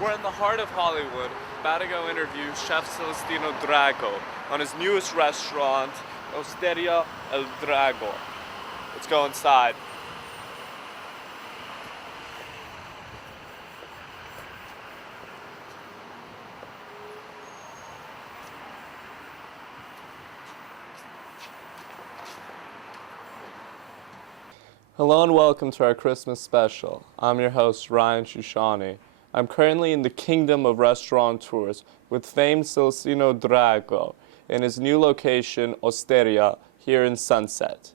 We're in the heart of Hollywood, about to go interview Chef Celestino Drago on his newest restaurant, Osteria El Drago. Let's go inside. Hello and welcome to our Christmas special. I'm your host, Ryan Shushani. I'm currently in the kingdom of restaurateurs with famed Celestino Drago in his new location, Osteria, here in Sunset.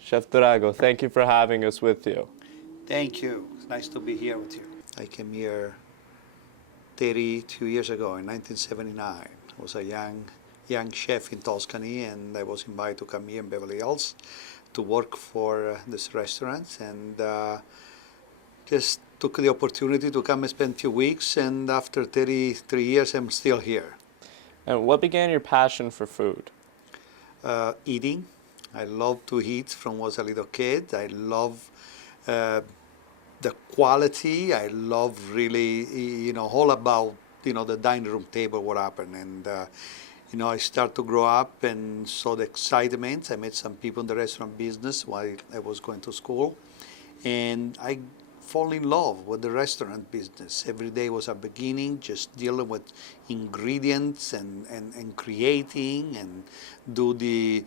Chef Drago, thank you for having us with you. Thank you. It's nice to be here with you. I came here 32 years ago in 1979. I was a young chef in Tuscany, and I was invited to come here in Beverly Hills to work for this restaurant, and just took the opportunity to come and spend a few weeks, and after 33 years I'm still here. And what began your passion for food? Eating. I love to eat from when I was a little kid. I love the quality. I love really, all about, the dining room table, what happened. And, I started to grow up and saw the excitement. I met some people in the restaurant business while I was going to school. And I fall in love with the restaurant business. Every day was a beginning, just dealing with ingredients and creating and do the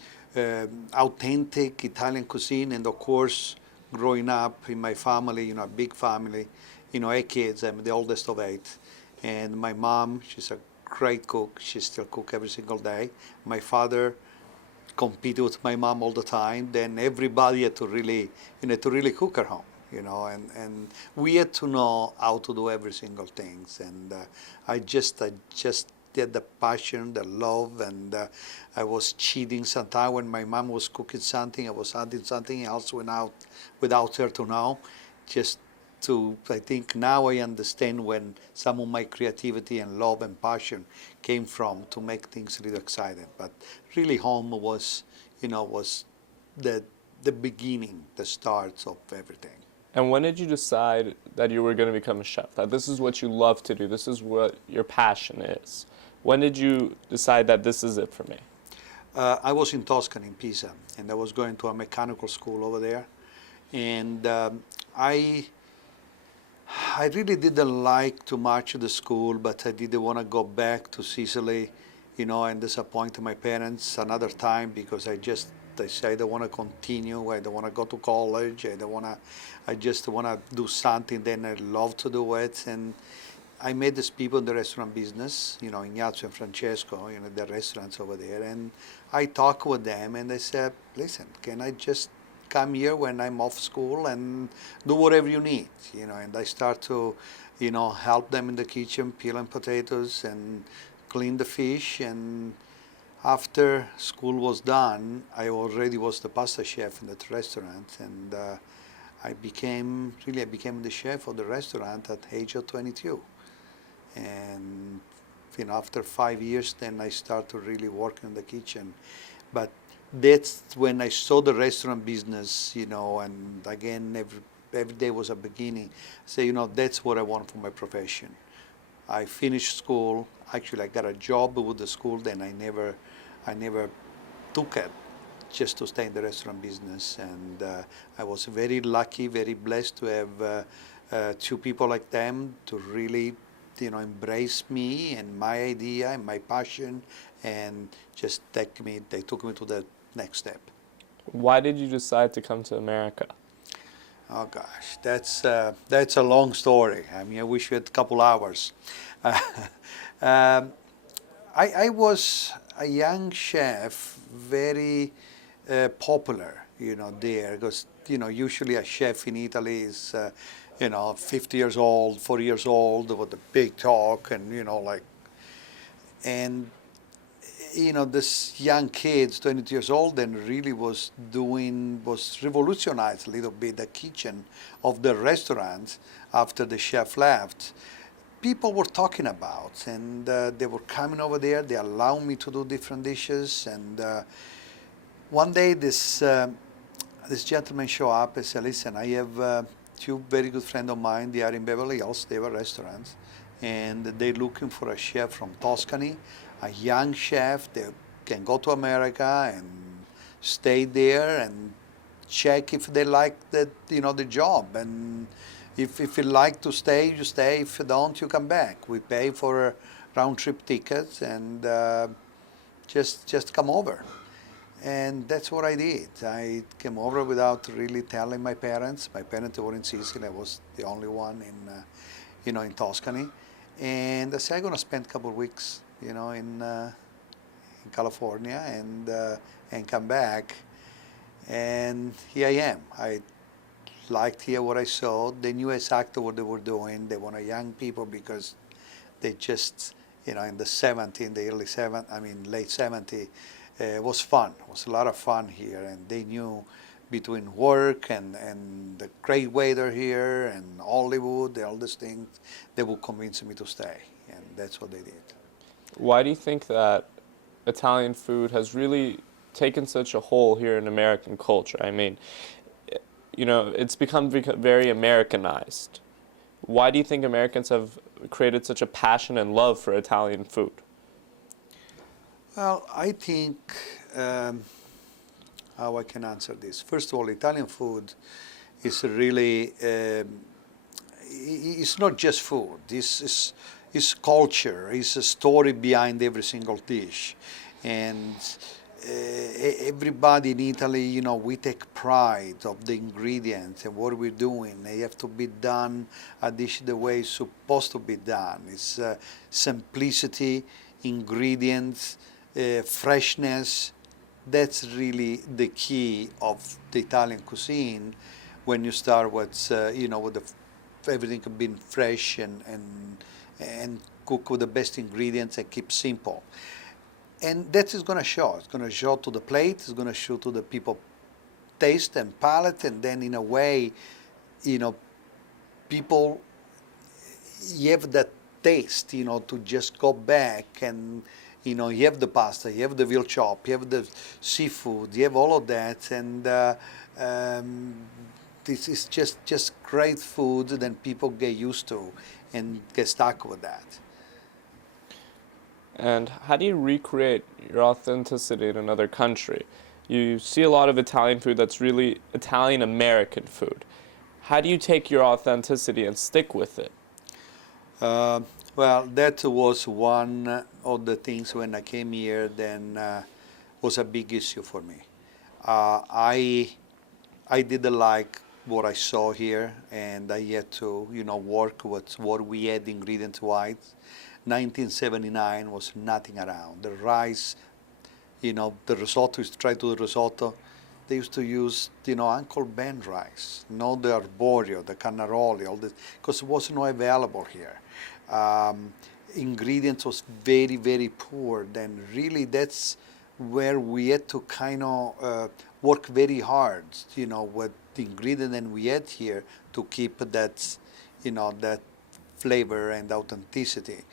authentic Italian cuisine. And of course, growing up in my family, a big family, 8 kids. I'm the oldest of 8. And my mom, she's a great cook. She still cooks every single day. My father competed with my mom all the time. Then everybody had to really, to really cook at home, and we had to know how to do every single thing. And I just did the passion, the love, and I was cheating sometimes when my mom was cooking something. I was adding something else without her to know. I think now I understand when some of my creativity and love and passion came from to make things really exciting. But really, home was the beginning, the start of everything. And when did you decide that you were going to become a chef? That this is what you love to do, this is what your passion is? When did you decide that this is it for me? I was in Tuscany, in Pisa, and I was going to a mechanical school over there. And I really didn't like too much the school, but I didn't want to go back to Sicily, and disappoint my parents another time because I said I don't want to continue. I don't want to go to college. I just want to do something. Then I love to do it. And I met these people in the restaurant business, Ignazio and Francesco, the restaurants over there. And I talked with them, and they said, listen, can I just come here when I'm off school and do whatever you need, and I start to, help them in the kitchen, peeling potatoes and clean the fish. And after school was done, I already was the pasta chef in that restaurant, and I became the chef of the restaurant at the age of 22. And after 5 years, then I started to really work in the kitchen. But that's when I saw the restaurant business, and again, every day was a beginning. Say, that's what I want for my profession. I finished school. Actually, I got a job with the school. Then I never took it just to stay in the restaurant business. And I was very lucky, very blessed to have 2 people like them to really, embrace me and my idea and my passion, and just they took me to the next step. Why did you decide to come to America? Oh gosh, that's a long story. I mean, I wish we had a couple hours. I was a young chef, very popular, there, because usually a chef in Italy is 50 years old, 40 years old, with a big talk, and and this young kid, 22 years old, and really was revolutionized a little bit the kitchen of the restaurant after the chef left. People were talking about, and they were coming over there. They allowed me to do different dishes, and one day this gentleman showed up and said, "Listen, I have 2 very good friends of mine. They are in Beverly Hills. They have a restaurant, and they're looking for a chef from Tuscany, a young chef that can go to America and stay there and check if they like the job. And if you like to stay, you stay. If you don't, you come back. We pay for round trip tickets and just come over. And that's what I did. I came over without really telling my parents. My parents were in Sicily. I was the only one in Tuscany. And I said I'm gonna spend a couple of weeks, in California and come back. And here I am. I liked here what I saw. They knew exactly what they were doing. They wanted young people because they just, in the 70s, in the early 70s, late 70s, it was fun. It was a lot of fun here. And they knew between work and the great weather here and Hollywood, all these things, they would convince me to stay. And that's what they did. Why do you think that Italian food has really taken such a hold here in American culture? I mean, it's become very Americanized. Why do you think Americans have created such a passion and love for Italian food? Well, I think how I can answer this. First of all, Italian food is really, it's not just food. It's culture. It's a story behind every single dish. And everybody in Italy, we take pride of the ingredients and what we're doing. They have to be done a dish the way it's supposed to be done. It's simplicity, ingredients, freshness. That's really the key of the Italian cuisine when you start with, everything being fresh and cook with the best ingredients and keep simple. And that is going to show. It's going to show to the plate. It's going to show to the people taste and palate. And then in a way, people, you have that taste, to just go back and, you have the pasta, you have the veal chop, you have the seafood, you have all of that. And this is just great food that people get used to and get stuck with that. And how do you recreate your authenticity in another country? You see a lot of Italian food that's really Italian American food. How do you take your authenticity and stick with it? Well, that was one of the things when I came here. Then was a big issue for me. I didn't like what I saw here, and I had to work with what we had ingredient-wise. 1979 was nothing around. The rice, the risotto, used to try to do risotto. They used to use, Uncle Ben rice, not the arborio, the carnaroli, all this, because it was not available here. Ingredients was very, very poor. Then really that's where we had to kind of work very hard, with the ingredient that we had here to keep that, that flavor and authenticity.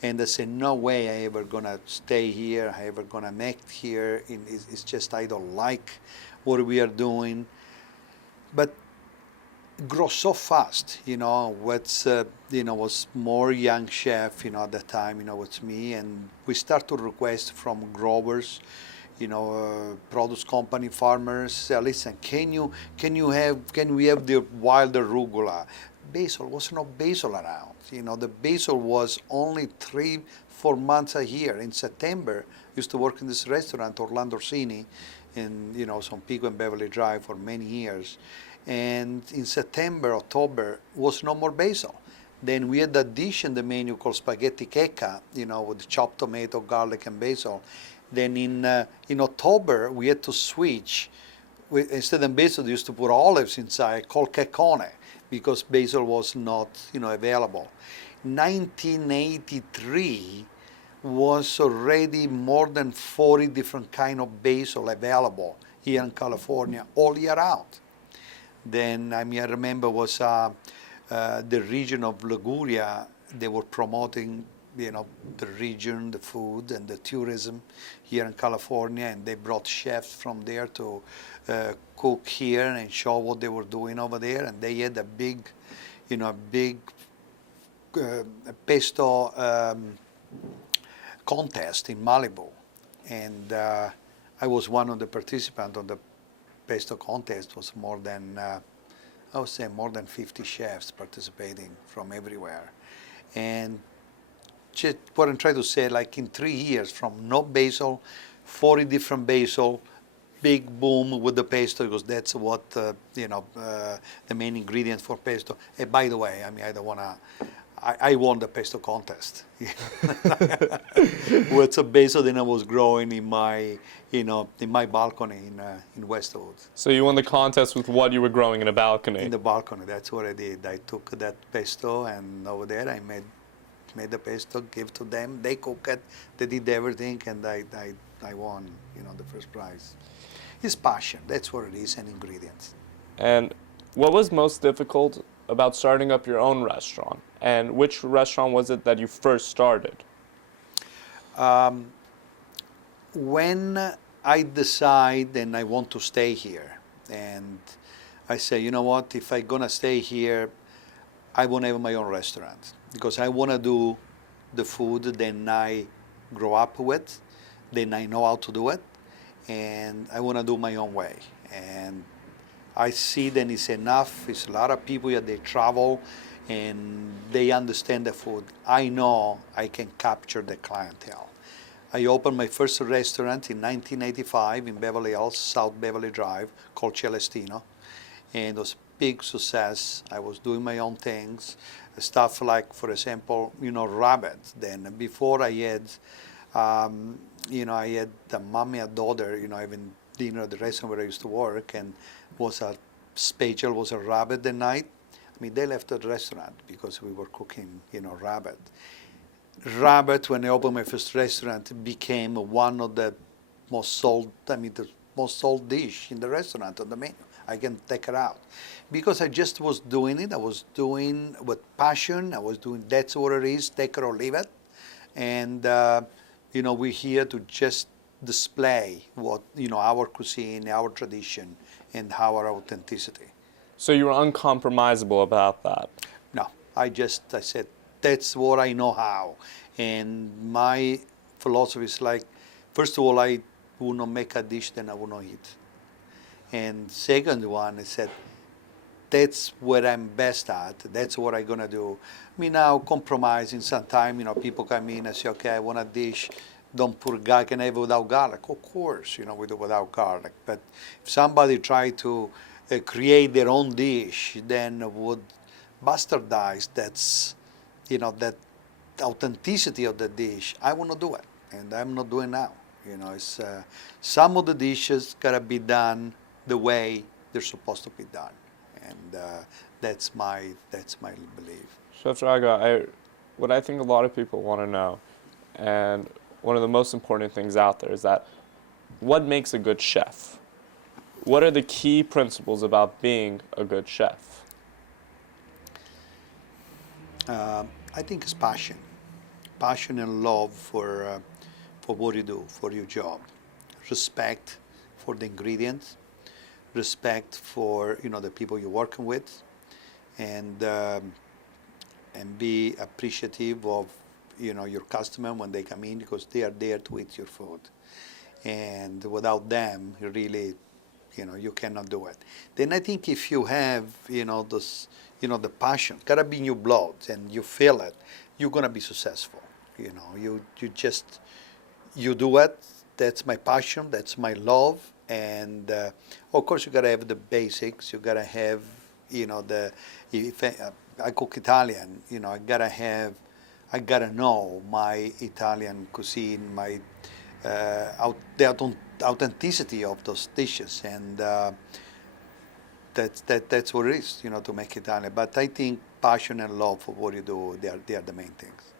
And I said, no way I ever gonna stay here, I ever gonna make here. It's just I don't like what we are doing. But grow so fast, was more young chef, at the time, with me, and we start to request from growers, produce company farmers, say, listen, can we have the wild arugula? Basil was no basil around. The basil was only 3-4 months a year. In September, I used to work in this restaurant, Orlando Orsini, in San Pico and Beverly Drive for many years. And in September, October, was no more basil. Then we had a dish in the menu called spaghetti checca, with chopped tomato, garlic, and basil. Then in October, we had to switch. Instead of basil, they used to put olives inside, called cecone, because basil was not, available. 1983 was already more than 40 different kind of basil available here in California all year round. Then, I remember was the region of Liguria. They were promoting, the region, the food, and the tourism here in California, and they brought chefs from there to cook here and show what they were doing over there. And they had a big pesto contest in Malibu, and I was one of the participants on the pesto contest. Was more than I would say more than 50 chefs participating from everywhere, and just what I'm trying to say, like in 3 years, from no basil, 40 different basil, big boom with the pesto, because that's what the main ingredient for pesto. And by the way, I mean I don't wanna. I won the pesto contest. With some basil that I was growing in my, in my balcony in Westwood. So you won the contest with what you were growing in a balcony. In the balcony, that's what I did. I took that pesto, and over there I made the pesto, give to them. They cook it. They did everything, and I won, the first prize. It's passion. That's what it is, and ingredients. And what was most difficult about starting up your own restaurant? And which restaurant was it that you first started? When I decide and I want to stay here, and I say, you know what, if I'm gonna stay here, I want to have my own restaurant, because I want to do the food that I grow up with, then I know how to do it, and I want to do my own way. And I see that it's enough. It's a lot of people here, they travel and they understand the food. I know I can capture the clientele. I opened my first restaurant in 1985 in Beverly Hills, South Beverly Drive, called Celestino. And it was big success. I was doing my own things, stuff like, for example, rabbit. Then before I had, I had the mommy and daughter, having dinner at the restaurant where I used to work, and was a special, was a rabbit that night. I mean, they left the restaurant because we were cooking, rabbit. Rabbit, when I opened my first restaurant, became one of the most sold, the most sold dish in the restaurant on the menu. I can take it out. Because I just was doing it. I was doing with passion. I was doing, that's what it is, take it or leave it. And, we're here to just display what, our cuisine, our tradition, and our authenticity. So you were uncompromisable about that? No, I said, that's what I know how. And my philosophy is like, first of all, I will not make a dish that I will not eat. And second one, I said, that's what I'm best at. That's what I'm gonna do. I mean, now compromising sometimes, people come in and say, okay, I want a dish, don't put garlic, can I have it without garlic? Of course, we do without garlic. But if somebody try to create their own dish, then would bastardize that authenticity of the dish, I want to do it, and I'm not doing now. It's some of the dishes gotta be done the way they're supposed to be done, and that's my belief. Chef Drago, what I think a lot of people want to know, and one of the most important things out there, is that what makes a good chef? What are the key principles about being a good chef? I think it's passion and love for what you do, for your job, respect for the ingredients, respect for the people you're working with, and be appreciative of your customer when they come in, because they are there to eat your food, and without them, you really you cannot do it. Then I think if you have this the passion, gotta be in your blood, and you feel it, you're gonna be successful. You do it. That's my passion. That's my love. And of course, you gotta have the basics. You gotta have if I cook Italian, I gotta know my Italian cuisine, my the authenticity of those dishes, and that's what it is, to make Italian. But I think passion and love for what you do, they are the main things.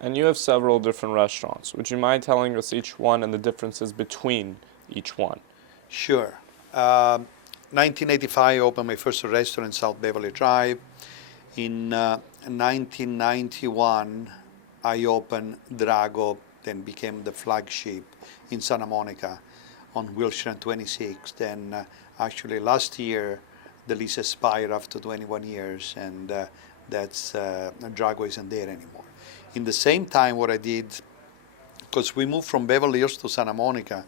And you have several different restaurants. Would you mind telling us each one and the differences between each one? Sure. 1985, I opened my first restaurant in South Beverly Drive. In 1991, I opened Drago, then became the flagship in Santa Monica on Wilshire and 26th. Then actually last year, the lease expired after 21 years, and That's Drago isn't there anymore. In the same time, what I did, because we moved from Beverly Hills to Santa Monica,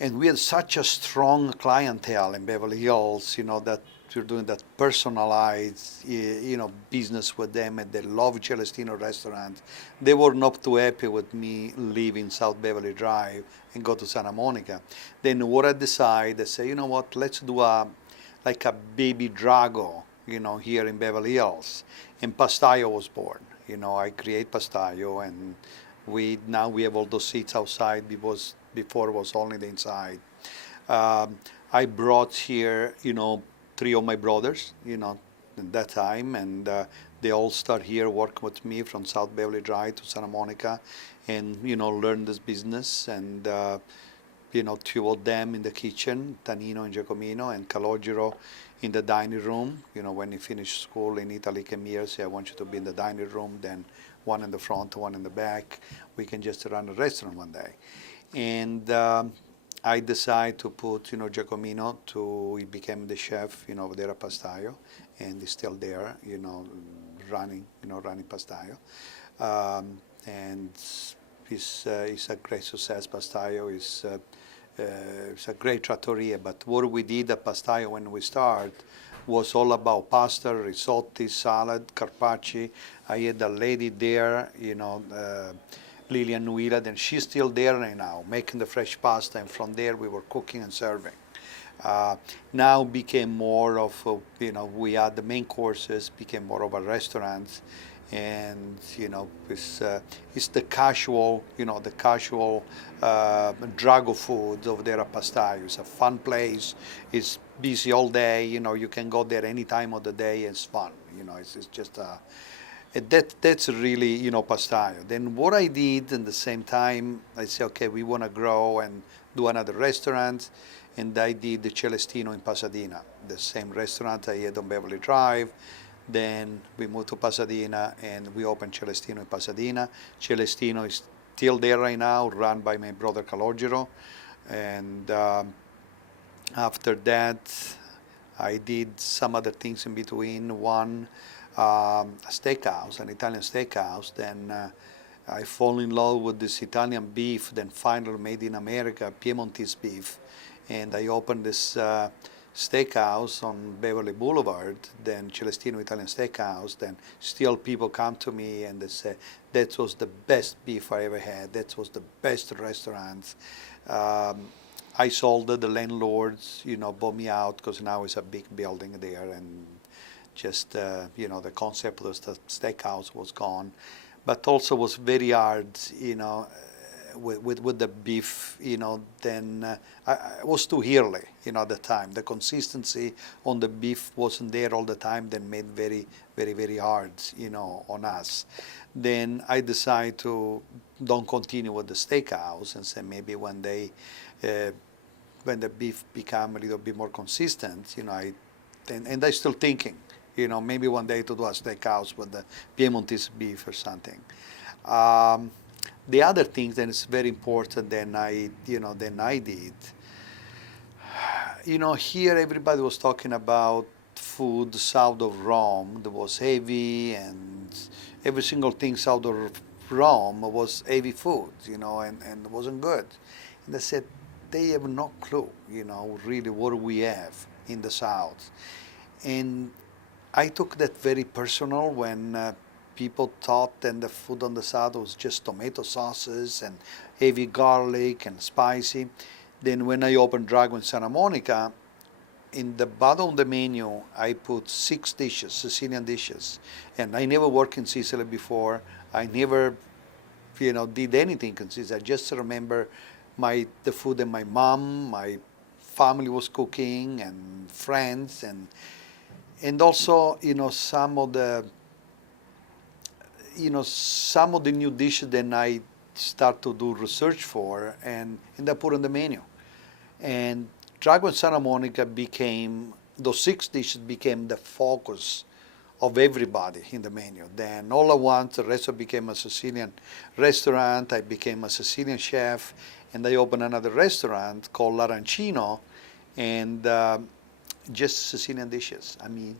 and we had such a strong clientele in Beverly Hills, that we're doing that personalized, business with them, and they love Celestino restaurant. They were not too happy with me leaving South Beverly Drive and go to Santa Monica. Then what I decided, I say, you know what, let's do like a baby Drago, here in Beverly Hills. And Pastaio was born. I create Pastaio, and now we have all those seats outside because before it was only the inside. I brought here, 3 of my brothers, at that time, and they all start here working with me from South Beverly Drive to Santa Monica, and learn this business. And 2 of them in the kitchen, Tanino and Giacomino, and Calogero in the dining room. When he finished school in Italy, came here, say, I want you to be in the dining room, then one in the front, one in the back. We can just run a restaurant one day. And I decided to put, Giacomino he became the chef, over there at Pastaio, and he's still there, running Pastaio. And it's a great success. Pastaio is it's a great trattoria. But what we did at Pastaio when we started was all about pasta, risotti, salad, carpacci. I had a lady there, Lilian Nuila, and she's still there right now, making the fresh pasta, and from there we were cooking and serving. Now became more of, we had the main courses, became more of a restaurant, and it's the casual, Drago food over there at Pastaio. It's a fun place. It's busy all day. You can go there any time of the day. It's fun. It's just that's really, Pastaio. Then what I did in the same time, I said, okay, we want to grow and do another restaurant, and I did the Celestino in Pasadena, the same restaurant I had on Beverly Drive. Then we moved to Pasadena, and we opened Celestino in Pasadena. Celestino is still there right now, run by my brother Calogero. And after that, I did some other things in between. One, a steakhouse, an Italian steakhouse. Then I fall in love with this Italian beef, then finally made in America, Piemontese beef. And I opened this steakhouse on Beverly Boulevard, then Celestino Italian Steakhouse. Then still people come to me and they say, that was the best beef I ever had, that was the best restaurant. I sold it, the landlords, bought me out, because now it's a big building there, and just, the concept of the steakhouse was gone. But also was very hard, with the beef, then I was too early, at the time. The consistency on the beef wasn't there all the time, then made very, very, very hard, on us. Then I decided to don't continue with the steakhouse, and say maybe one day, when the beef become a little bit more consistent, and I'm still thinking, maybe one day to do a steakhouse with the Piemontese beef or something. The other thing that is very important than I did, here everybody was talking about food south of Rome that was heavy, and every single thing south of Rome was heavy food, and wasn't good. And I said, they have no clue, really what we have in the South. And I took that very personal when people thought that the food on the South was just tomato sauces and heavy garlic and spicy. Then when I opened Drago in Santa Monica, in the bottom of the menu, I put 6 dishes, Sicilian dishes. And I never worked in Sicily before. I never, did anything in Sicily. I just remember the food that my mom, my family was cooking, and friends, and also, some of the new dishes that I start to do research for, and I put on the menu. And Drago in Santa Monica became, those 6 dishes became the focus of everybody in the menu. Then all at once, the restaurant became a Sicilian restaurant. I became a Sicilian chef, and I opened another restaurant called L'Arancino, and just Sicilian dishes. And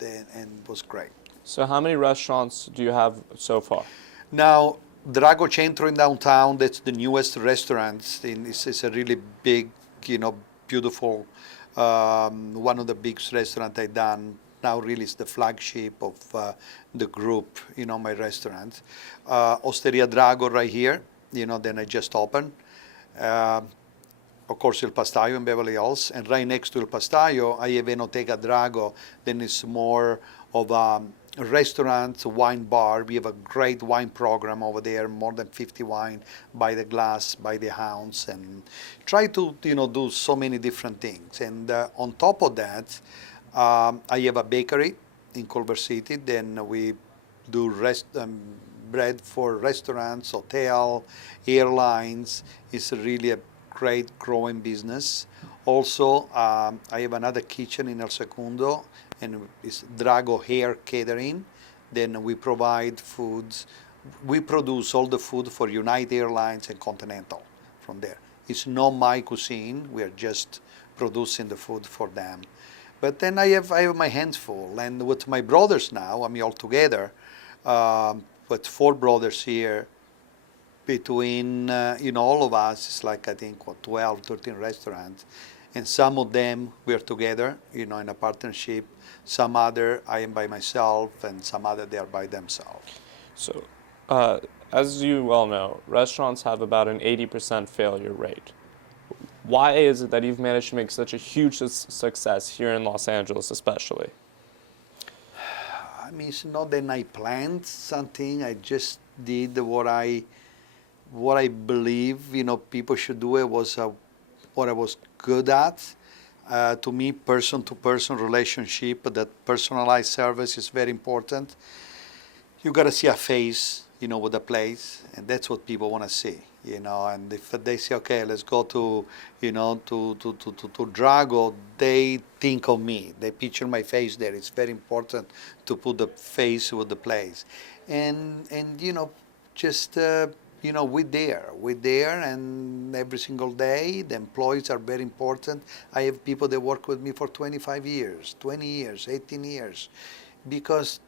it was great. So how many restaurants do you have so far? Now, Drago Centro in downtown, that's the newest restaurant. It's a really big, beautiful, one of the biggest restaurants I've done. Now really it's the flagship of the group, my restaurant. Osteria Drago right here, then I just opened. Uh, of course, Il Pastaio in Beverly Hills, and right next to Il Pastaio, I have Enoteca Drago. Then it's more of a restaurant, wine bar. We have a great wine program over there, more than 50 wine by the glass, by the ounce, and try to do so many different things. And on top of that, I have a bakery in Culver City. Then we do bread for restaurants, hotel, airlines. It's really a great growing business. Also, I have another kitchen in El Segundo, and it's Drago Hair Catering. Then we provide foods. We produce all the food for United Airlines and Continental from there. It's not my cuisine. We are just producing the food for them. But then I have my hands full, and with my brothers now, I mean all together, with 4 brothers here, between all of us, it's like I think 12, 13 restaurants, and some of them we're together, in a partnership. Some other I am by myself, and some other they are by themselves. So, as you well know, restaurants have about an 80% failure rate. Why is it that you've managed to make such a huge success here in Los Angeles, especially? I mean, it's not that I planned something. I just did what I believe people should do. It was what I was good at. To me, person-to-person relationship, that personalized service is very important. You got to see a face, with the place, and that's what people want to see, And if they say, okay, let's go to Drago, they think of me. They picture my face there. It's very important to put the face with the place, and just we're there, and every single day the employees are very important. I have people that work with me for 25 years, 20 years, 18 years, because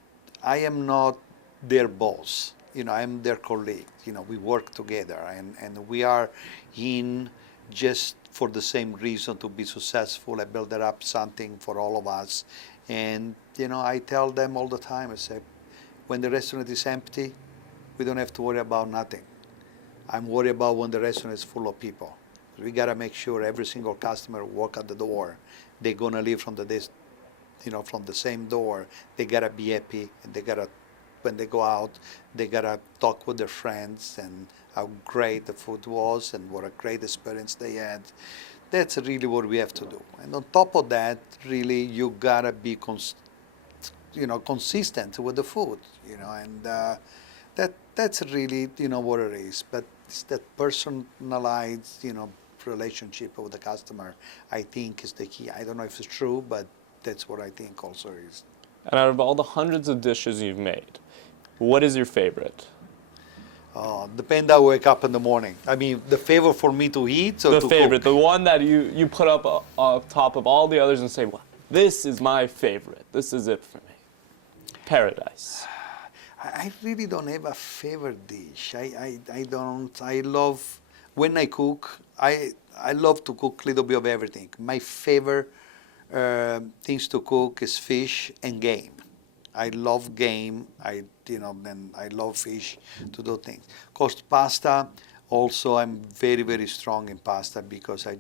I am not their boss. I'm their colleague. We work together, and we are in just for the same reason, to be successful and build up something for all of us. And I tell them all the time, I say, when the restaurant is empty, we don't have to worry about nothing. I'm worried about when the restaurant is full of people. We gotta make sure every single customer walk out the door, they're gonna leave from from the same door. They gotta be happy, and when they go out, they gotta talk with their friends and how great the food was and what a great experience they had. That's really what we have to do. And on top of that, really, you gotta be consistent with the food, and that's really what it is. But it's that personalized relationship with the customer, I think, is the key. I don't know if it's true, but that's what I think also is. And out of all the hundreds of dishes you've made, what is your favorite? Depends how I wake up in the morning. I mean, the favorite for me to eat or The to favorite, cook? the one that you put up on top of all the others and say, well, this is my favorite. This is it for me. Paradise. I really don't have a favorite dish. I don't. I love, when I cook, I love to cook a little bit of everything. My favorite things to cook is fish and game. I love game. And I love fish to do things. Of course, pasta. Also, I'm very, very strong in pasta because I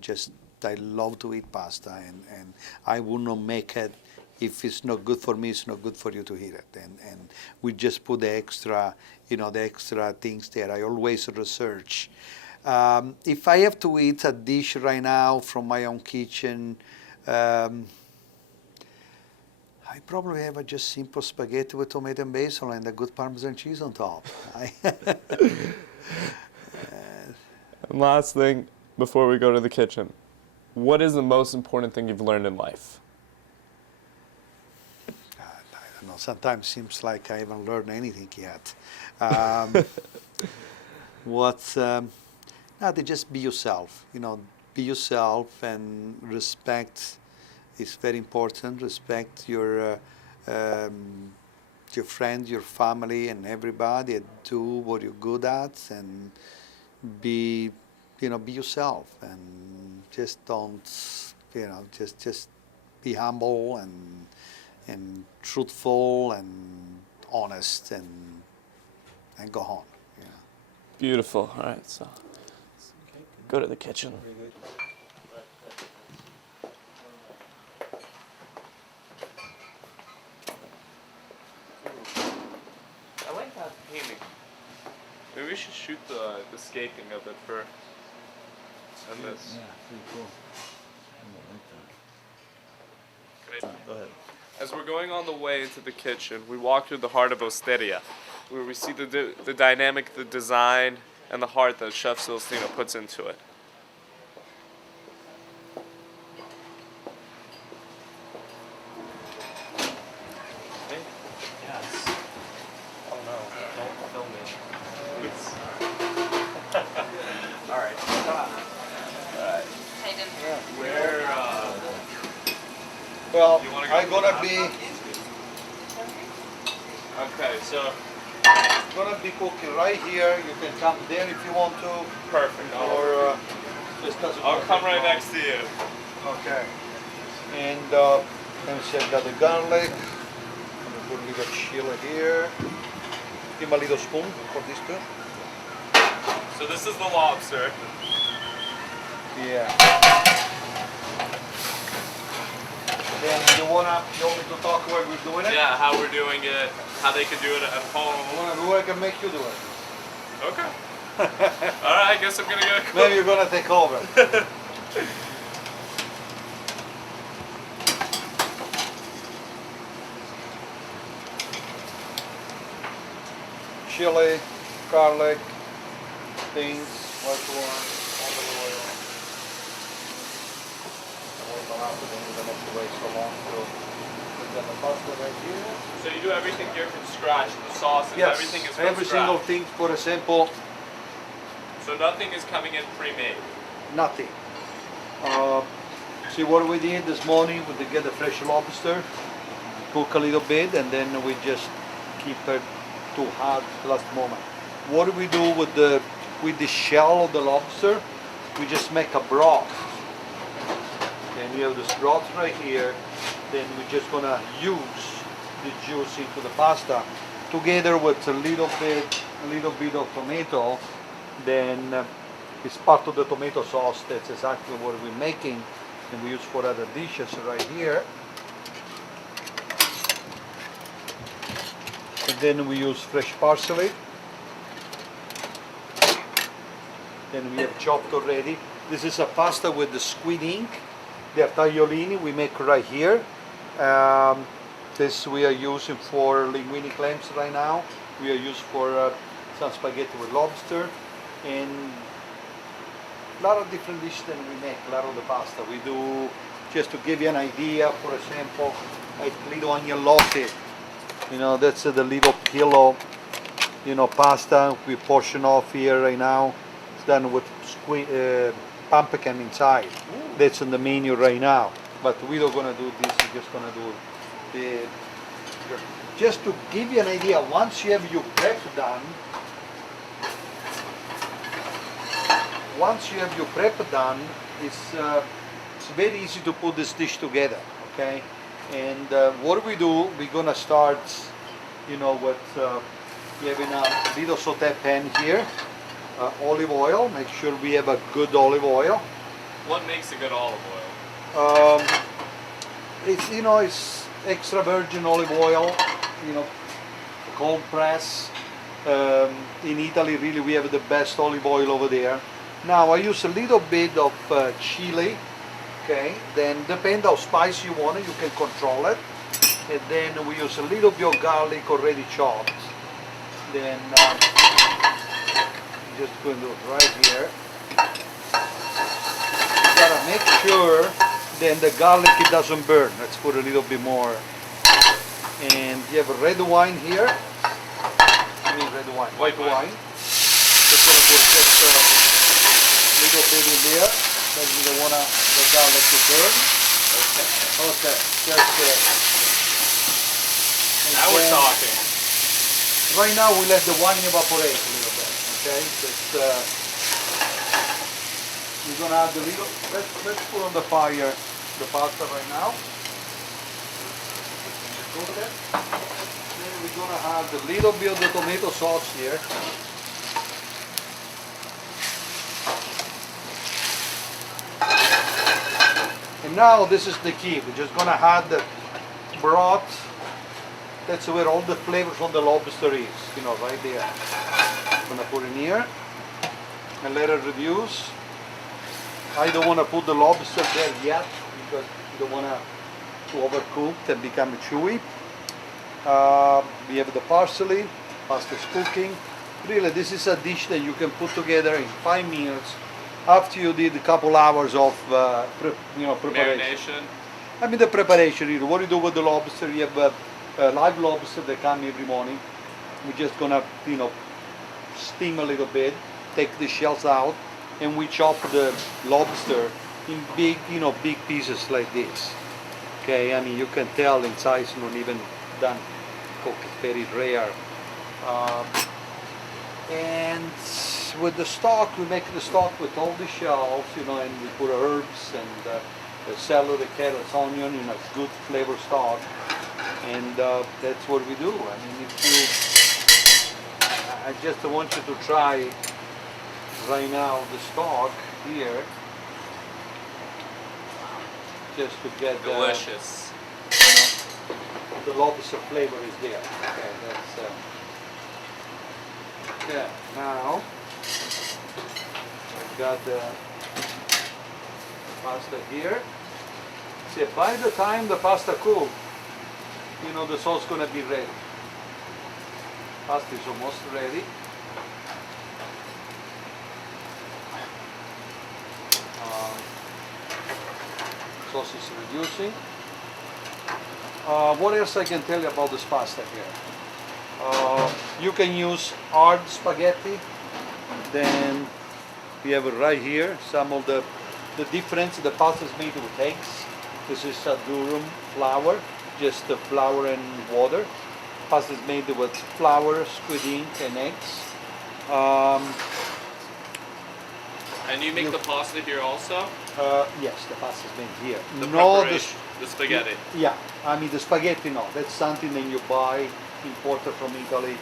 love to eat pasta, and I will not make it. If it's not good for me, it's not good for you to eat it. And we just put the extra things there. I always research. If I have to eat a dish right now from my own kitchen, I probably have a just simple spaghetti with tomato and basil and a good Parmesan cheese on top. And last thing, before we go to the kitchen, what is the most important thing you've learned in life? I don't know. Sometimes it seems like I haven't learned anything yet. To just be yourself. Be yourself, and respect is very important. Respect your your friends, your family, and everybody, and do what you're good at, and be, be yourself, and just don't, just be humble and truthful and honest, and go home. Beautiful. All right, so go to the kitchen. I like that painting. Maybe we should shoot the scaping of it first. And this. Yeah, pretty cool. Great. Go ahead. As we're going on the way into the kitchen, we walk through the heart of Osteria, where we see the dynamic, the design, and the heart that Chef Celestino puts into it. Yes. Oh no, don't film me. Please. Alright. Alright. Where, Well, You wanna go I'm to gonna the be okay, so, cooking right here. You can come there if you want to, perfect. or just doesn't I'll matter. come right next to you. Okay. And let me see, I've got the garlic. I'm gonna put a little chili here. Give me a little spoon for this too. So this is the lobster. Yeah. Then you want me to talk while we're doing it? Yeah, how we're doing it, how they could do it at You home. wanna do it? I can make you do it. Okay. Alright, I guess I'm gonna go cook. Maybe you're gonna take over. Chili, garlic, beans, white wine, olive oil. You don't have to wait so long to put the pasta right here. So you do everything here from scratch, the sauces, Yes, everything is from every scratch. single thing, for example, So nothing is coming in pre-made. nothing. See what we did this morning? We get the fresh lobster, cook a little bit, and then we just keep it to hard last moment. What do we do with the shell of the lobster? We just make a broth. And we have this broth right here. Then we're just gonna use the juice into the pasta, together with a little bit of tomato. Then it's part of the tomato sauce. That's exactly what we're making, and we use for other dishes right here. And then we use fresh parsley. Then we have chopped already. This is a pasta with the squid ink. The tagliolini we make right here. This we are using for linguine clams right now. We are used for some spaghetti with lobster, and a lot of different dishes that we make. A lot of the pasta we do. Just to give you an idea, for example, like little agnolotti. That's the little kilo, pasta we portion off here right now. It's done with pumpkin inside. Ooh. That's in the menu right now. But we're not gonna do this. We're just gonna do just to give you an idea. Once you have your prep done, it's very easy to put this dish together. Okay. And what we do, we're gonna start, with having a little saute pan here, olive oil. Make sure we have a good olive oil. What makes a good olive oil? It's extra virgin olive oil, cold press. In Italy, really, we have the best olive oil over there. Now I use a little bit of chili. Okay, then depend how spicy you want it, you can control it. And then we use a little bit of garlic already chopped. Then just going to do it right here. You gotta make sure then the garlic it doesn't burn. Let's put a little bit more. And you have red wine here. White wine. Just gonna put just a little bit in there. Then you don't want the garlic to burn. Okay. That's it. Now we're talking. Right now we let the wine evaporate a little bit, okay? Just, we're gonna add the little, let's put on the fire the pasta right now. Cook it. Then we're gonna add a little bit of the tomato sauce here. And now this is the key. We're just gonna add the broth. That's where all the flavors from the lobster is, you know, right there. I'm gonna put in here and let it reduce. I don't wanna put the lobster there yet because you don't wanna to overcook and become chewy. We have the parsley, pasta is cooking. Really, this is a dish that you can put together in 5 minutes after you did a couple hours of preparation. Marination. I mean the preparation, you know, what you do with the lobster, you have live lobster that come every morning. We're just gonna, you know, steam a little bit, take the shells out, and we chop the lobster in big, you know, big pieces like this. Okay, I mean you can tell inside it's not even done cooked, very rare. And with the stock, we make the stock with all the shells, you know, and we put herbs and the celery, carrots, onion, you know, good flavor stock. And that's what we do. I mean, if you, I just want you to try right now the stock here, just to get Delicious. the lobster flavor is there. Okay, that's yeah. Now I've got the pasta here. See, by the time the pasta cooks, you know the sauce is gonna be ready. Pasta is almost ready. Sauce is reducing. What else I can tell you about this pasta here? You can use hard spaghetti. Then we have it right here. Some of the difference. The pasta is made with eggs. This is a durum flour, just the flour and water. Pasta is made with flour, squid ink, and eggs. And you make the pasta here also? Yes, the pasta is made here. The No, preparation, the spaghetti. Yeah, I mean the spaghetti, no. That's something that you buy imported from Italy.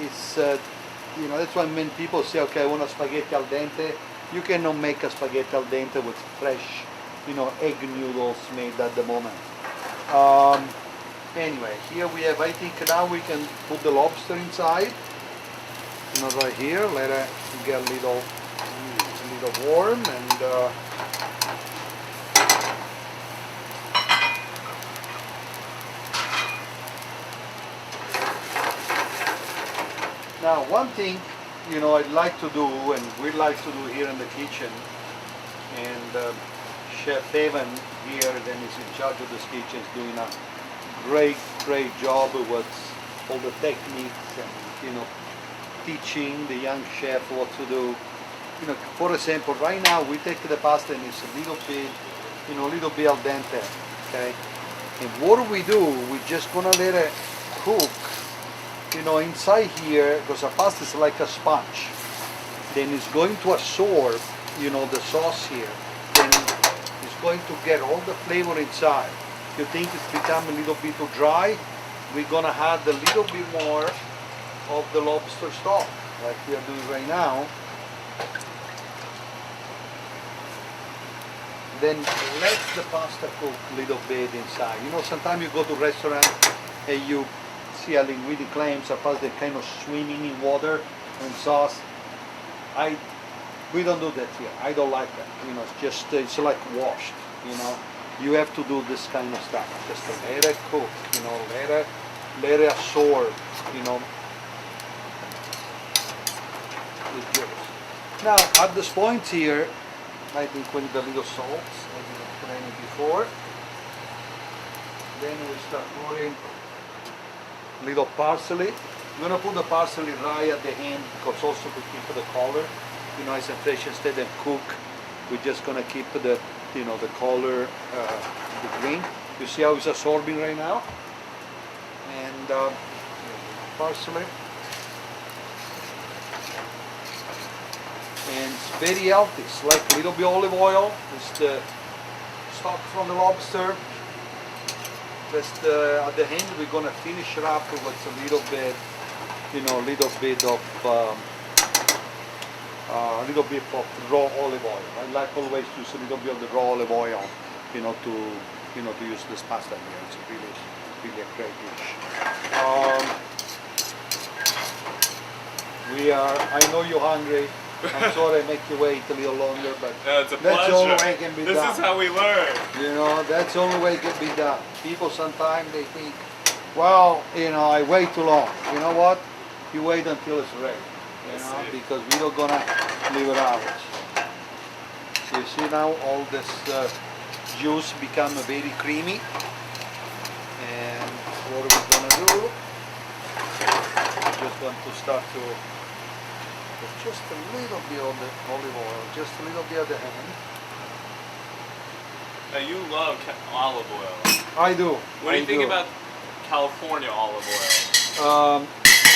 It's, you know, that's why when people say, okay, I want a spaghetti al dente, you cannot make a spaghetti al dente with fresh, you know, egg noodles made at the moment. Anyway, here we have, I think now we can put the lobster inside. You know, right here, let it get a little warm and now one thing, you know, I'd like to do and we'd like to do here in the kitchen, and Chef Evan here then is in charge of this kitchen, is doing a great job with all the techniques and, you know, teaching the young chef what to do. You know, for example, right now we take the pasta and it's a little bit, you know, a little bit al dente, okay? And what we do, we're just gonna let it cook, you know, inside here, because the pasta is like a sponge. Then it's going to absorb, you know, the sauce here. Then it's going to get all the flavor inside. If you think it's become a little bit too dry, we're gonna add a little bit more of the lobster stock, like we are doing right now. Then let the pasta cook a little bit inside. You know, sometimes you go to a restaurant and you see a linguine clams, a pasta kind of swimming in water and sauce. We don't do that here. I don't like that. You know, it's just, it's like washed, you know. You have to do this kind of stuff. Just let it cook, you know, let it absorb, you know, the juice. Now, at this point here, I think we need a little salt, as we explained before. Then we start putting a little parsley. We're gonna put the parsley right at the end because also to keep the color, you know, nice and fresh instead of cook. We're just gonna keep the, you know, the color, the green. You see how it's absorbing right now? And parsley. And it's very healthy. It's like a little bit olive oil. It's the stock from the lobster. Just at the end, we're gonna finish it up with a little bit, a little bit of raw olive oil. I like always to use a little bit of the raw olive oil, to use this pasta here. It's really a great dish. I know you're hungry. I'm sorry I make you wait a little longer, but No, it's a that's pleasure. the only way it can be This done. is how we learn. That's the only way it can be done. People sometimes they think, well, I wait too long. You know what? You wait until it's ready. Because we're not gonna leave it out. So you see now all this juice become very creamy. And what are we gonna do? We're just going to start to put just a little bit of the olive oil, just a little bit at the end. Now you love olive oil. I do. What do you think about California olive oil?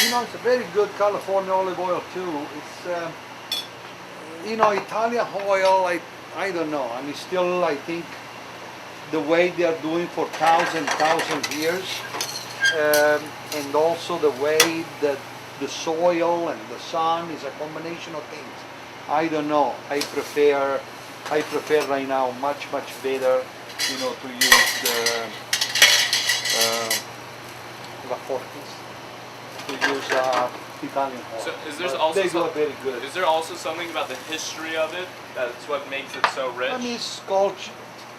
It's a very good California olive oil too. It's, Italian oil, I don't know. Still, I think the way they are doing for thousand years, and also the way that the soil and the sun is a combination of things. I don't know. I prefer right now much better, to use the La Fortis, to use Italian oil. So is there But also they do it very good. Is there also something about the history of it that's what makes it so rich? It's culture.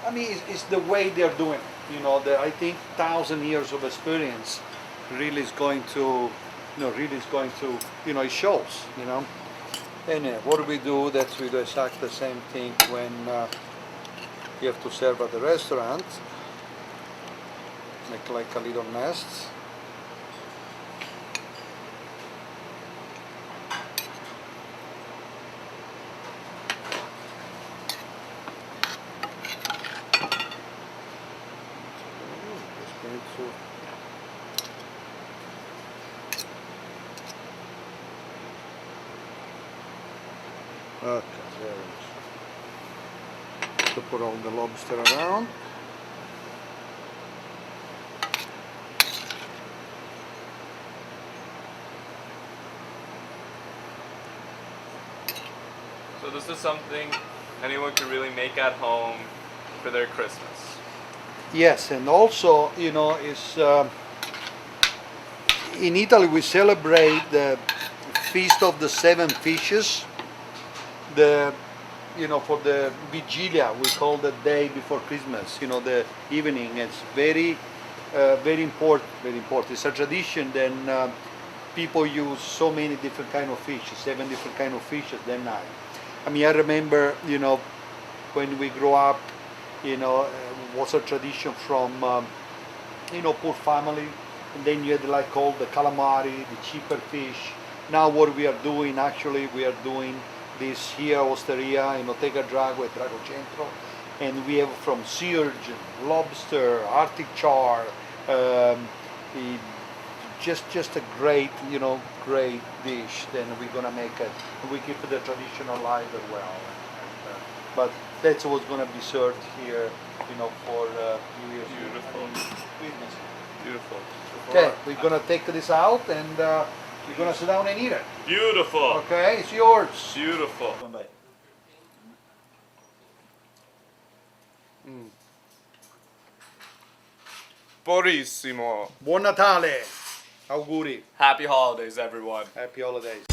It's the way they're doing it. I think 1,000 years of experience really is going to, it shows, And what we do, we do exactly the same thing when you have to serve at the restaurant. Make like a little nest. Okay, there it is. To put all the lobster around. So this is something anyone could really make at home for their Christmas. Yes, and also, is in Italy we celebrate the Feast of the Seven Fishes. For the Vigilia, we call the day before Christmas, the evening. It's very important, very important. It's a tradition. Then people use so many different kind of fishes, 7 different kind of fishes that night. I remember, when we grew up, was a tradition from, poor family, and then you had like all the calamari, the cheaper fish. Now what we are doing, actually, we are doing this here, Osteria, Untitled Drago, Drago Centro, and we have from sea urchin, lobster, Arctic char, just a great, great dish. Then we're gonna make it. We keep the tradition alive as well. But that's what's gonna be served here, for New Year's. Beautiful. Christmas. Beautiful. Okay, we're gonna take this out and we're gonna sit down and eat it. Beautiful. Okay, it's yours. Beautiful. Buonissimo. Buon Natale. Auguri. Happy holidays, everyone. Happy holidays.